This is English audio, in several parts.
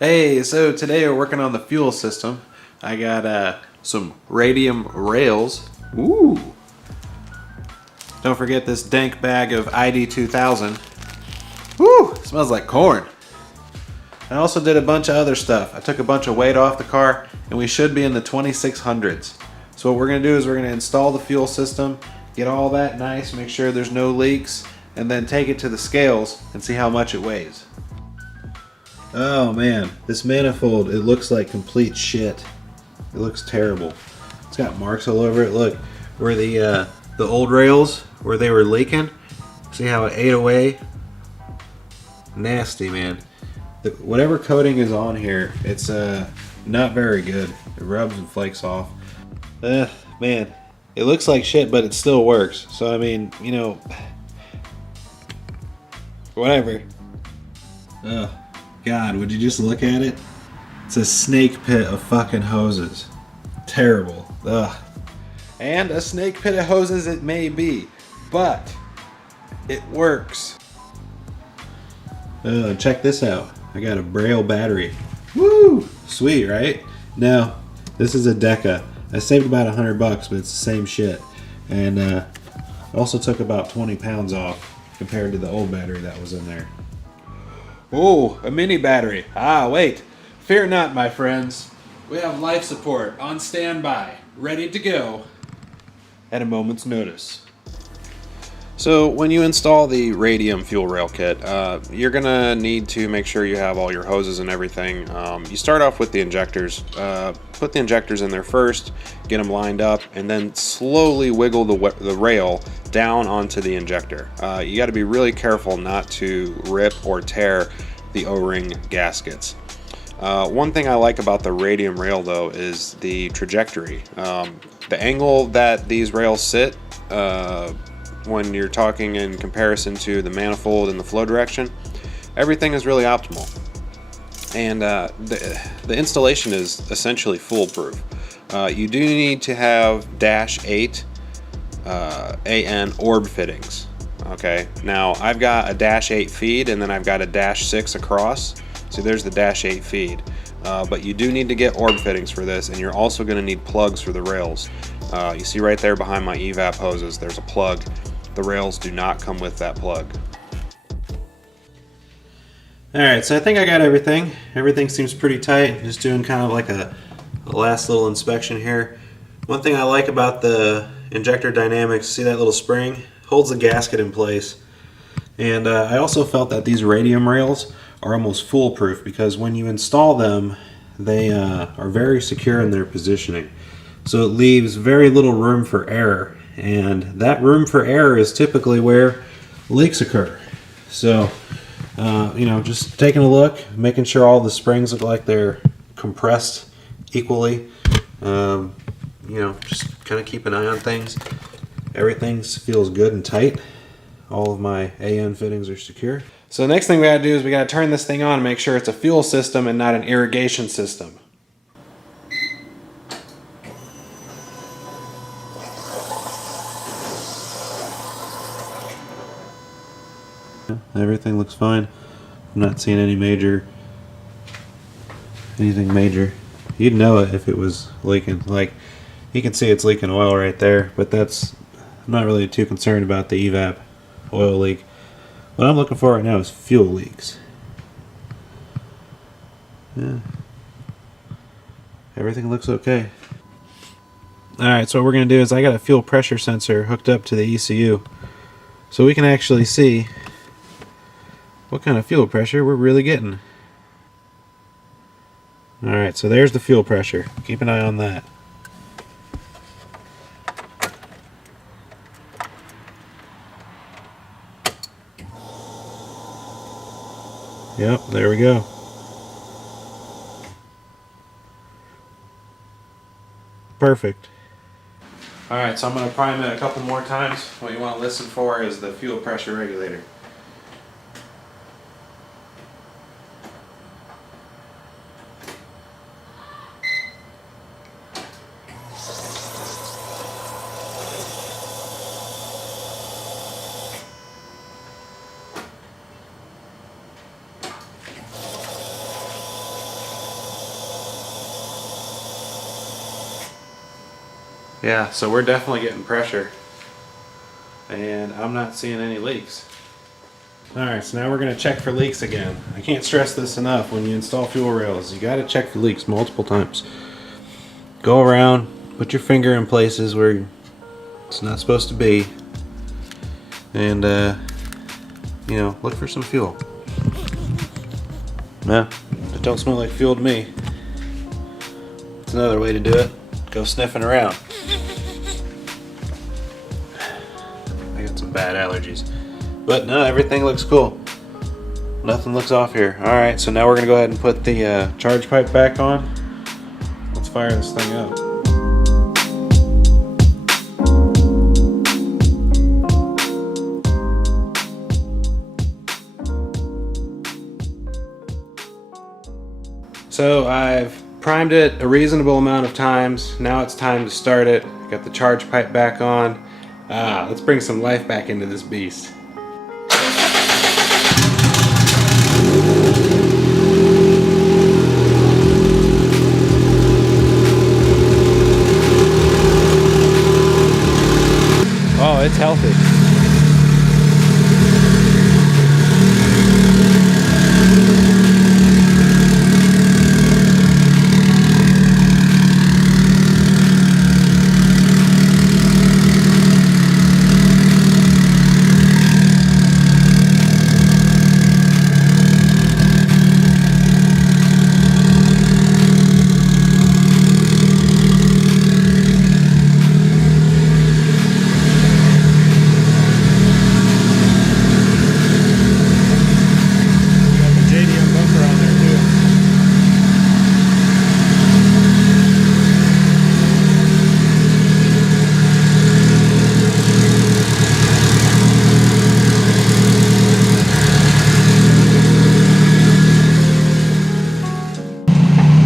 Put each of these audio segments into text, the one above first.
Hey, so today we're working on the fuel system. I got some Radium rails. Ooh! Don't forget this dank bag of ID 2000. Woo! Smells like corn. I also did a bunch of other stuff. I took a bunch of weight off the car, and we should be in the 2600s. So what we're going to do is we're going to install the fuel system, get all that nice, make sure there's no leaks, and then take it to the scales and see how much it weighs. Oh man, this manifold, it looks like complete shit. It looks terrible. It's got marks all over it. Look, where the old rails, where they were leaking, see how it ate away? Nasty, man. Whatever coating is on here, it's not very good. It rubs and flakes off. Man, it looks like shit, but it still works. So I mean, you know, whatever. Ugh. God, would you just look at it? It's a snake pit of fucking hoses. Terrible. Ugh. And a snake pit of hoses it may be, but it works. Check this out. I got a Braille battery. Woo! Sweet, right? Now, this is a Deca. I saved about $100, but it's the same shit. And also took about 20 pounds off compared to the old battery that was in there. Oh, a mini battery. Ah, wait. Fear not, my friends. We have life support on standby, ready to go at a moment's notice. So when you install the Radium fuel rail kit, you're going to need to make sure you have all your hoses and everything. You start off with the injectors. Put the injectors in there first, get them lined up, and then slowly wiggle the rail down onto the injector. You got to be really careful not to rip or tear the O-ring gaskets. One thing I like about the Radium rail though is the trajectory. The angle that these rails sit when you're talking in comparison to the manifold and the flow direction, everything is really optimal. And the installation is essentially foolproof. You do need to have -8 AN orb fittings. Okay, now I've got a -8 feed and then I've got a -6 across. So there's the -8 feed. But you do need to get orb fittings for this, and you're also going to need plugs for the rails. You see right there behind my Evap hoses, there's a plug. The rails do not come with that plug. Alright, so I think I got everything. Everything seems pretty tight. Just doing kind of like a last little inspection here. One thing I like about the injector dynamics, see that little spring? Holds the gasket in place. And I also felt that these Radium rails are almost foolproof because when you install them, they are very secure in their positioning. So it leaves very little room for error. And that room for error is typically where leaks occur. So, you know, just taking a look, making sure all the springs look like they're compressed equally. You know, just kind of keep an eye on things. Everything feels good and tight. All of my AN fittings are secure. So the next thing we gotta do is we gotta turn this thing on and make sure it's a fuel system and not an irrigation system. Everything looks fine. I'm not seeing anything major. You'd know it if it was leaking. Like, you can see it's leaking oil right there, but I'm not really too concerned about the Evap oil leak. What I'm looking for right now is fuel leaks. Yeah. Everything looks okay. Alright, so what we're going to do is I got a fuel pressure sensor hooked up to the ECU, so we can actually see what kind of fuel pressure we're really getting. Alright, so there's the fuel pressure. Keep an eye on that. Yep, there we go. Perfect. Alright, so I'm going to prime it a couple more times. What you want to listen for is the fuel pressure regulator. Yeah, so we're definitely getting pressure, and I'm not seeing any leaks. Alright, so now we're going to check for leaks again. I can't stress this enough. When you install fuel rails, you got to check for leaks multiple times. Go around, put your finger in places where it's not supposed to be, and you know, look for some fuel. No, it don't smell like fuel to me. It's another way to do it. Go sniffing around. I got some bad allergies. But no, everything looks cool. Nothing looks off here. Alright, so now we're going to go ahead and put the charge pipe back on. Let's fire this thing up. So I've primed it a reasonable amount of times. Now it's time to start it. Got the charge pipe back on. Let's bring some life back into this beast. Oh, it's healthy.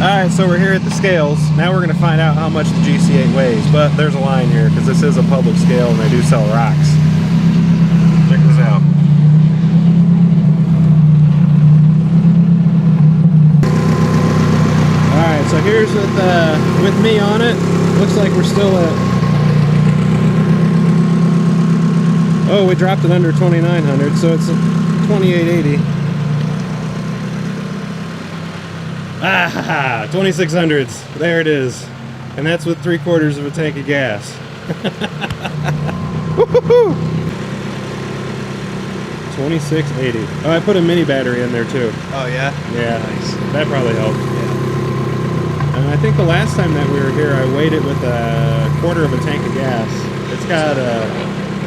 Alright, so we're here at the scales. Now we're going to find out how much the GC8 weighs, but there's a line here because this is a public scale and they do sell rocks. Check this out. Alright, so here's with me on it. Looks like we're still at... Oh, we dropped it under 2,900, so it's at 2,880. Ah, 2600s. There it is. And that's with 3/4 of a tank of gas. Woo-hoo-hoo! 2680. Oh, I put a mini battery in there too. Oh yeah? Yeah. Nice. That probably helped. Yeah. And I think the last time that we were here, I weighed it with 1/4 of a tank of gas. It's got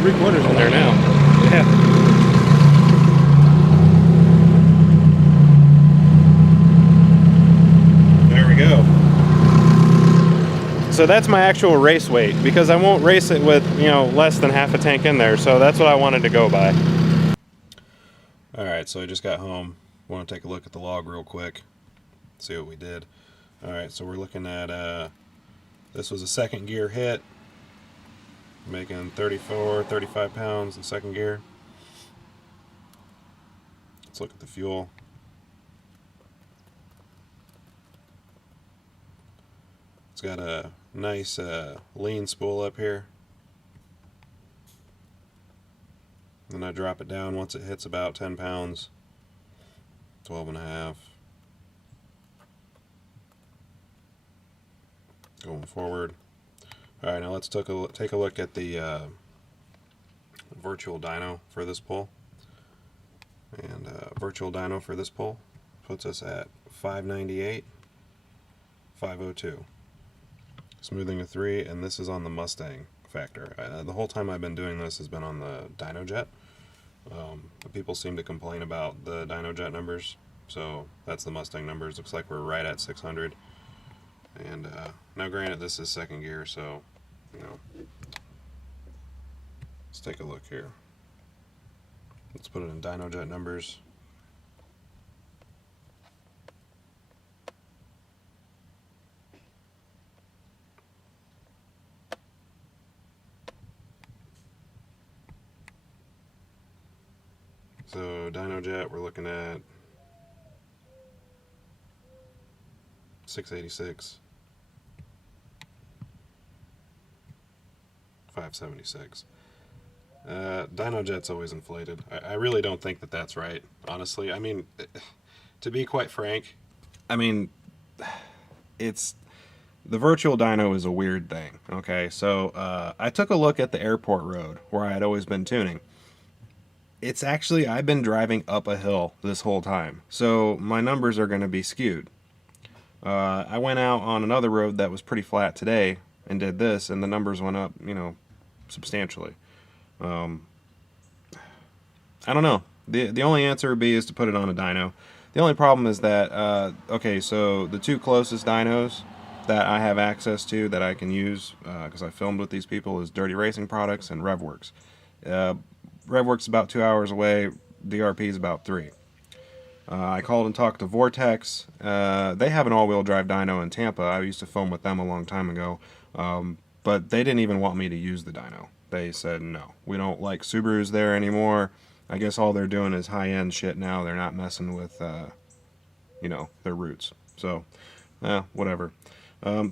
3/4 in there now. Yeah. Go. So that's my actual race weight because I won't race it with, you know, less than half a tank in there. So that's what I wanted to go by. Alright, so I just got home. Want to take a look at the log real quick. See what we did. Alright, so we're looking at, this was a second gear hit. Making 34, 35 pounds in second gear. Let's look at the fuel. It's got a nice lean spool up here. And I drop it down once it hits about 10 pounds. 12.5. Going forward. Alright, now let's take a look at the virtual dyno for this pull. And virtual dyno for this pull puts us at 598, 502. Smoothing to 3, and this is on the Mustang factor. The whole time I've been doing this has been on the Dyno Jet. People seem to complain about the Dyno Jet numbers, so that's the Mustang numbers. Looks like we're right at 600. And now granted this is second gear, so, you know, let's take a look here. Let's put it in Dyno Jet numbers. So Dyno Jet, we're looking at 686. 576. Dyno jet's always inflated. I really don't think that that's right, honestly. I mean, to be quite frank, I mean, it's... The virtual dyno is a weird thing, okay? So, I took a look at the airport road where I had always been tuning. It's actually, I've been driving up a hill this whole time, so my numbers are going to be skewed. I went out on another road that was pretty flat today and did this, and the numbers went up, you know, substantially. I don't know. The only answer would be is to put it on a dyno. The only problem is that, okay, so the two closest dynos that I have access to that I can use, because I filmed with these people, is Dirty Racing Products and RevWorks. RevWorks is about 2 hours away, DRP is about 3. I called and talked to Vortex. They have an all-wheel drive dyno in Tampa. I used to film with them a long time ago, but they didn't even want me to use the dyno. They said, no, we don't like Subarus there anymore. I guess all they're doing is high-end shit now. They're not messing with, you know, their roots. So, whatever.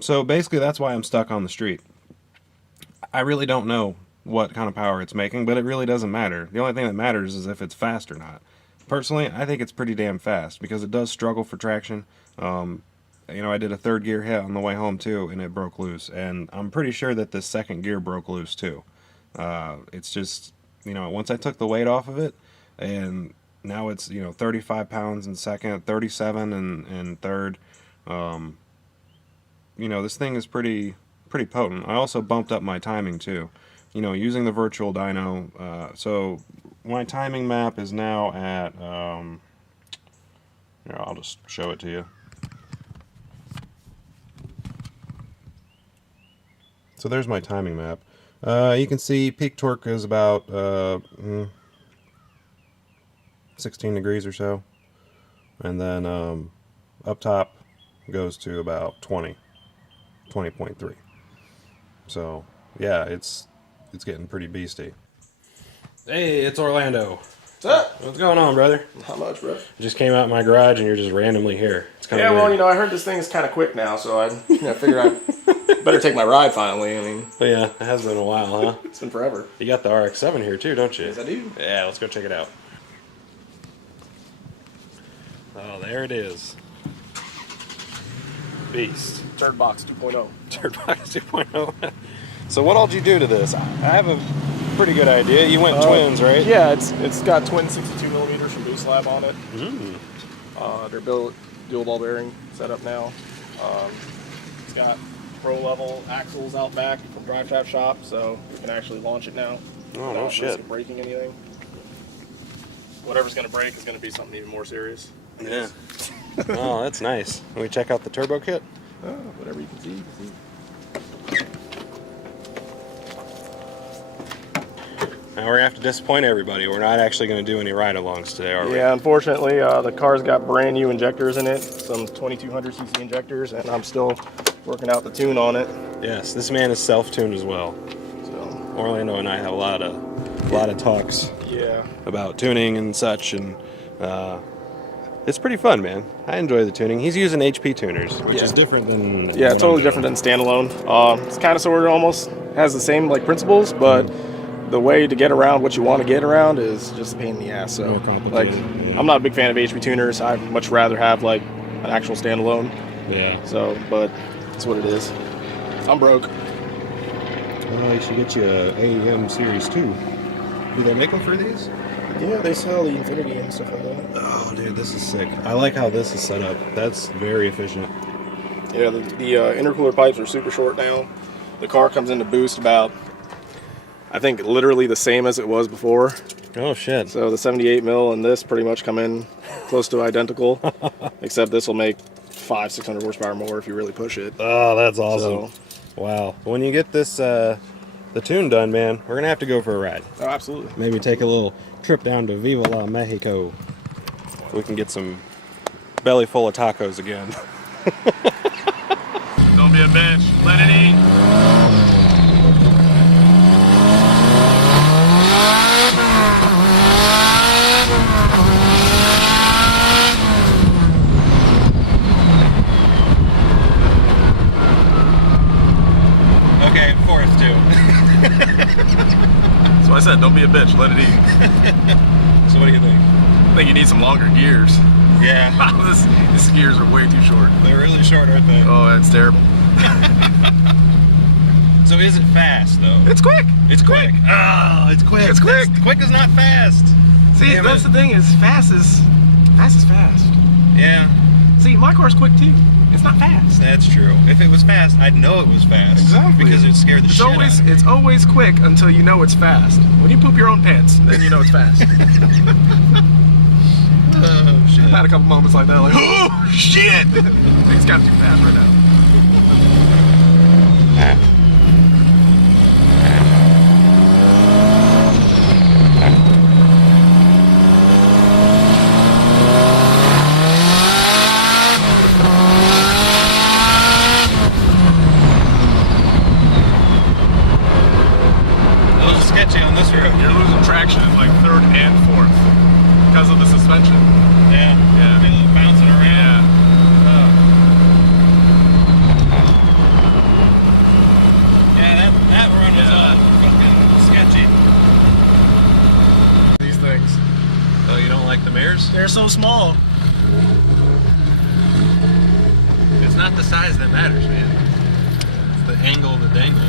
So basically that's why I'm stuck on the street. I really don't know what kind of power it's making, but it really doesn't matter. The only thing that matters is if it's fast or not. Personally, I think it's pretty damn fast because it does struggle for traction. You know, I did a third gear hit on the way home too, and it broke loose. And I'm pretty sure that the second gear broke loose too. It's just, you know, once I took the weight off of it, and now it's, you know, 35 pounds in second, 37 in third. You know, this thing is pretty potent. I also bumped up my timing too. You know, using the virtual dyno. So my timing map is now at, here, I'll just show it to you. So there's my timing map. You can see peak torque is about 16 degrees or so. And then up top goes to about 20.3. So yeah, it's getting pretty beastie. Hey, it's Orlando. What's up? What's going on, brother? Not much, bro. I just came out in my garage and you're just randomly here. It's kind of Yeah, weird. well, you know, I heard this thing is kind of quick now, so I figured I better take my ride finally. I mean, But yeah, it has been a while, huh? it's been forever. You got the RX-7 here too, don't you? Yes, I do. Yeah, let's go check it out. Oh, there it is. Beast. Turd Box 2.0. Turd Box 2.0. So what all did you do to this? I have a pretty good idea. You went twins, right? Yeah, it's got twin 62 millimeters from Boostaholics on it. They're built dual ball bearing setup now. It's got pro level axles out back from Drive Shaft Shop, so you can actually launch it now. Oh, no shit. Risk of breaking anything. Whatever's gonna break is gonna be something even more serious. Yeah. Oh, that's nice. Can we check out the turbo kit? Whatever you can see, you can see. Now we're going to have to disappoint everybody. We're not actually going to do any ride-alongs today, are we? Yeah, unfortunately, the car's got brand new injectors in it, some 2200cc injectors, and I'm still working out the tune on it. Yes, this man is self-tuned as well. So Orlando and I have a lot of talks yeah, about tuning and such, and it's pretty fun, man. I enjoy the tuning. He's using HP tuners, which is different than yeah, totally different than standalone. It's kind of sort of almost has the same like principles, but the way to get around what you want to get around is just a pain in the ass. So More complicated, like, yeah. I'm not a big fan of HP tuners. I'd much rather have like an actual standalone. Yeah. So, but it's what it is. I'm broke. Well, you should get you a AEM Series 2. Do they make them for these? Yeah, they sell the Infinity and stuff like that. Oh, dude, this is sick. I like how this is set up. That's very efficient. Yeah, the intercooler pipes are super short now. The car comes into boost about, I think, literally the same as it was before. Oh, shit. So the 78 mil and this pretty much come in close to identical, except this will make 500-600 horsepower more if you really push it. Oh, that's awesome. So, Wow. When you get this, the tune done, man, we're going to have to go for a ride. oh, absolutely. Maybe take a little trip down to Viva La Mexico. We can get some belly full of tacos again. Don't be a bitch. Let it eat. Okay, fourth too. So I said, don't be a bitch, let it eat. So what do you think? I think you need some longer gears. Yeah. These gears are way too short. They're really short, aren't they? Oh, that's terrible. So is it fast though? It's quick. It's quick. Oh, it's quick. It's quick. Quick is not fast. See, Damn that's it. the thing is fast is fast. Yeah, See, my car's quick too. It's not fast. that's true. If it was fast, I'd know it was fast. Exactly. Because it would scare the shit out of me. It's always quick until you know it's fast. When you poop your own pants, then you know it's fast. Oh, shit. I've had a couple moments like that, like, oh shit! It's got too fast right now. A little sketchy on this road. You're losing traction in like third and fourth because of the suspension. Yeah. Yeah. A little bouncing around. Yeah. Yeah, that run was fucking sketchy. These things. Oh, you don't like the mirrors? They're so small. It's not the size that matters, man. It's the angle of the dangle.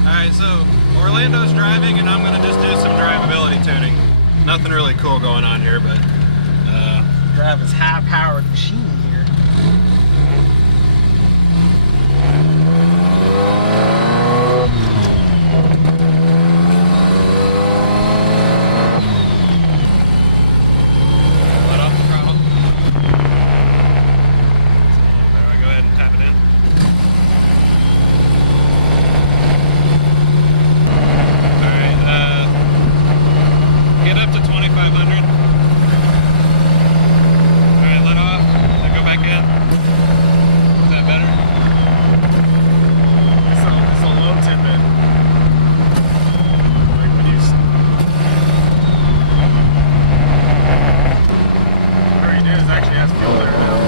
Alright, so Orlando's driving and I'm gonna just do some drivability tuning. Nothing really cool going on here, but Drive this high-powered machine here. let off the throttle. Alright, go ahead and tap it in. Alright, get up to 2500. Alright, let off. Then go back in. Is that better? It's a low tip in. Like when you what you do is actually has fuel there now.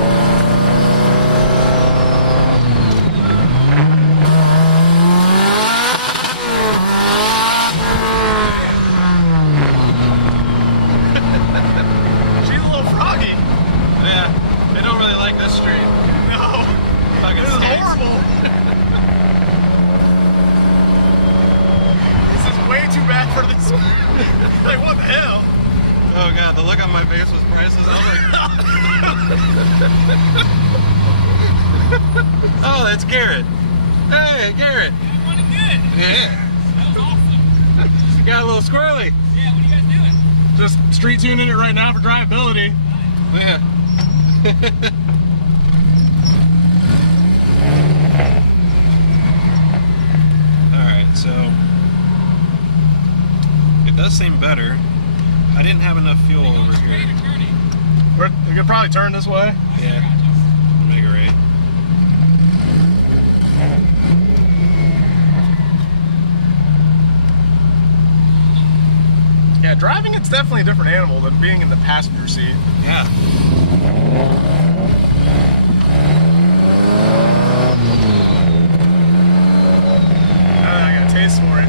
She's a little froggy. Yeah, they don't really like this street. No. Fucking This is stinks. horrible. This is way too bad for this. Like, what the hell? Oh god, the look on my face was priceless. I was like, oh, that's Garrett. Hey, Garrett. I'm running good. Yeah. That was awesome. You got a little squirrely. Yeah, what are you guys doing? Just street tuning it right now for drivability. Yeah. Alright, so it does seem better. I didn't have enough fuel over here. Straight or turning? We could probably turn this way. Yeah. Omega Ray. Yeah, driving it's definitely a different animal than being in the passenger seat. Yeah. I got a taste for it.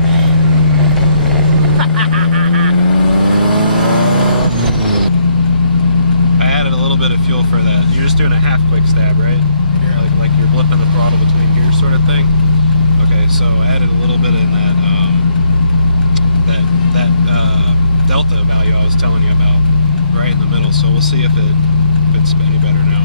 I added a little bit of fuel for that. You're just doing a half quick stab, right? Like you're blipping the throttle between gears sort of thing. Okay, so I added a little bit in that delta value I was telling you about, right in the middle. So we'll see if it's any better now.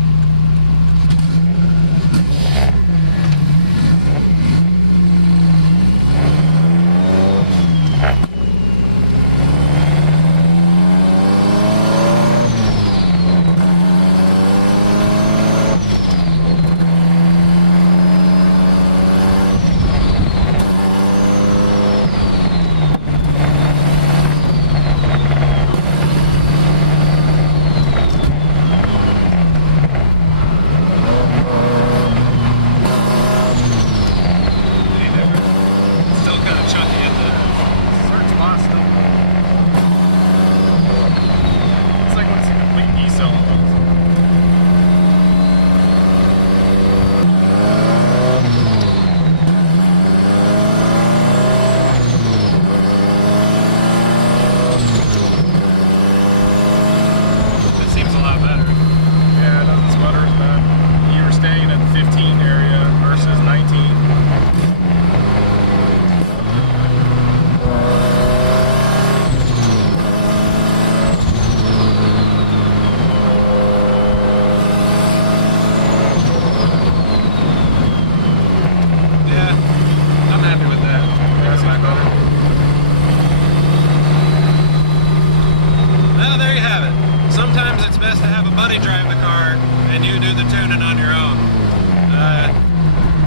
drive the car and you do the tuning on your own.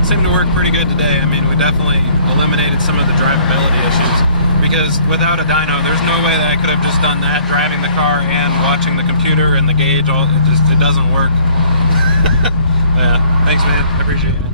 Seemed to work pretty good today. I mean, we definitely eliminated some of the drivability issues, because without a dyno, there's no way that I could have just done that, driving the car and watching the computer and the gauge. It doesn't work. Yeah, thanks, man. I appreciate it.